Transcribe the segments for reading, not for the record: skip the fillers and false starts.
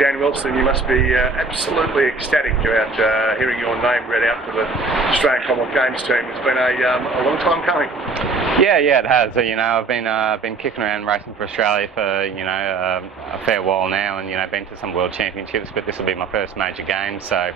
Dan Wilson, you must be absolutely ecstatic about hearing your name read out for the Australian Commonwealth Games team. It's been a long time coming. Yeah, it has. I've been kicking around racing for Australia for a fair while now, and been to some World Championships, but this will be my first major game. So,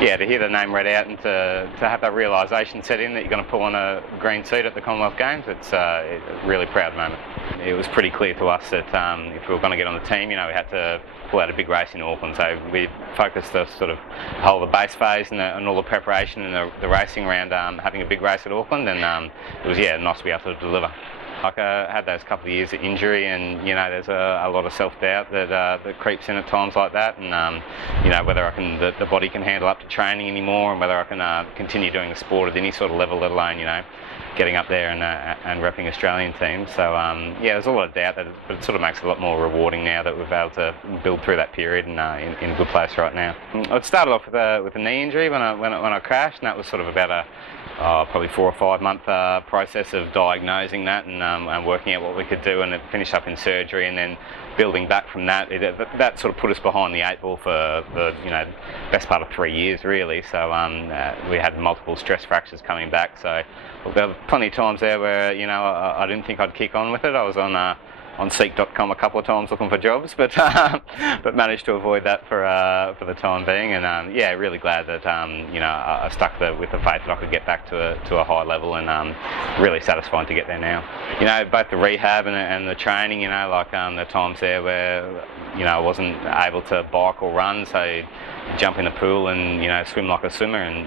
yeah, to hear the name read out and to have that realisation set in that you're going to pull on a green suit at the Commonwealth Games, it's a really proud moment. It was pretty clear to us that if we were going to get on the team, we had to pull out a big race in Auckland. So we focused the sort of whole of the base phase and all the preparation and the racing around having a big race at Auckland, and it was nice to be able to deliver. Like I had those couple of years of injury, and there's a lot of self-doubt that creeps in at times like that, and whether the body can handle up to training anymore, and whether I can continue doing the sport at any sort of level, let alone getting up there and repping Australian teams. So there's a lot of doubt, but it sort of makes it a lot more rewarding now that we've been able to build through that period and in a good place right now. I started off with a knee injury when I crashed, and that was sort of about probably 4 or 5 month process of diagnosing that and working out what we could do, and it finished up in surgery, and then building back from that. That sort of put us behind the 8 ball for the best part of 3 years really. So we had multiple stress fractures coming back. So there were plenty of times there where I didn't think I'd kick on with it. I was on Seek.com a couple of times looking for jobs, but managed to avoid that for the time being, and really glad that I stuck with the faith that I could get back to a high level, and really satisfied to get there now. Both the rehab and the training, like the times there where I wasn't able to bike or run, so jump in the pool and swim like a swimmer, and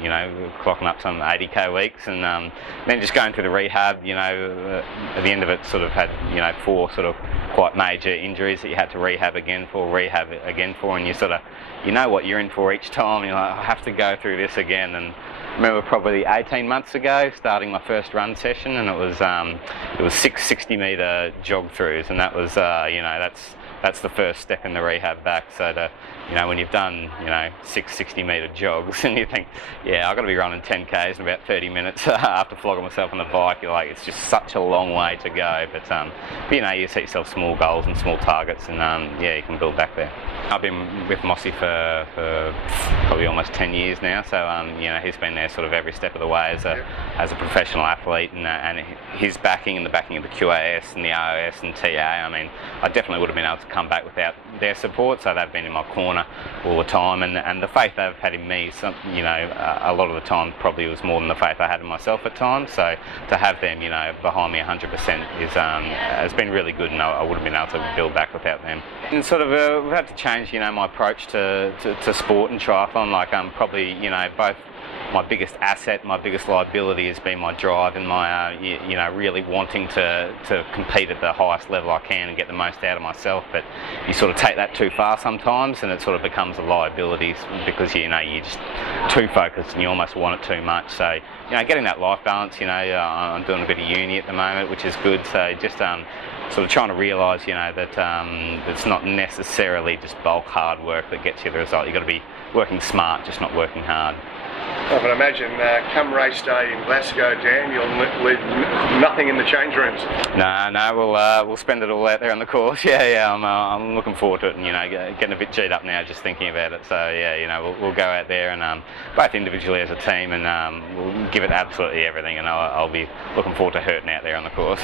clocking up some 80k weeks, and then just going through the rehab. At the end of it, sort of had 4 sort of quite major injuries that you had to rehab again for, and you sort of what you're in for each time. You're like, I have to go through this again. And I remember probably 18 months ago starting my first run session, and it was 6 60-metre jog throughs, and that was that's the first step in the rehab back. So when you've done 6 60-metre jogs and you think, I've got to be running 10k's in about 30 minutes after flogging myself on the bike, you're like, it's just such a long way to go. But you set yourself small goals and small targets, and you can build back there. I've been with Mossy for probably almost 10 years now, so he's been there sort of every step of the way as a professional athlete, and his backing and the backing of the QAS and the ROS and TA. I mean, I definitely would have been able to come back without their support, so they've been in my corner all the time, and the faith they've had in me, a lot of the time probably was more than the faith I had in myself at times. So to have them behind me 100% has been really good, and I wouldn't have been able to build back without them. And sort of we've had to change my approach to sport and triathlon. Like probably both my biggest asset, my biggest liability has been my drive and my really wanting to compete at the highest level I can and get the most out of myself. But you sort of take that too far sometimes, and it sort of becomes a liability because you're just too focused and you almost want it too much. So getting that life balance. I'm doing a bit of uni at the moment, which is good. So just sort of trying to realise that it's not necessarily just bulk hard work that gets you the result. You've got to be working smart, just not working hard. I can imagine come race day in Glasgow, Dan, you'll leave nothing in the change rooms. No, we'll spend it all out there on the course. I'm looking forward to it, and getting a bit G'd up now just thinking about it. So we'll go out there and both individually as a team, and we'll give it absolutely everything, and I'll be looking forward to hurting out there on the course.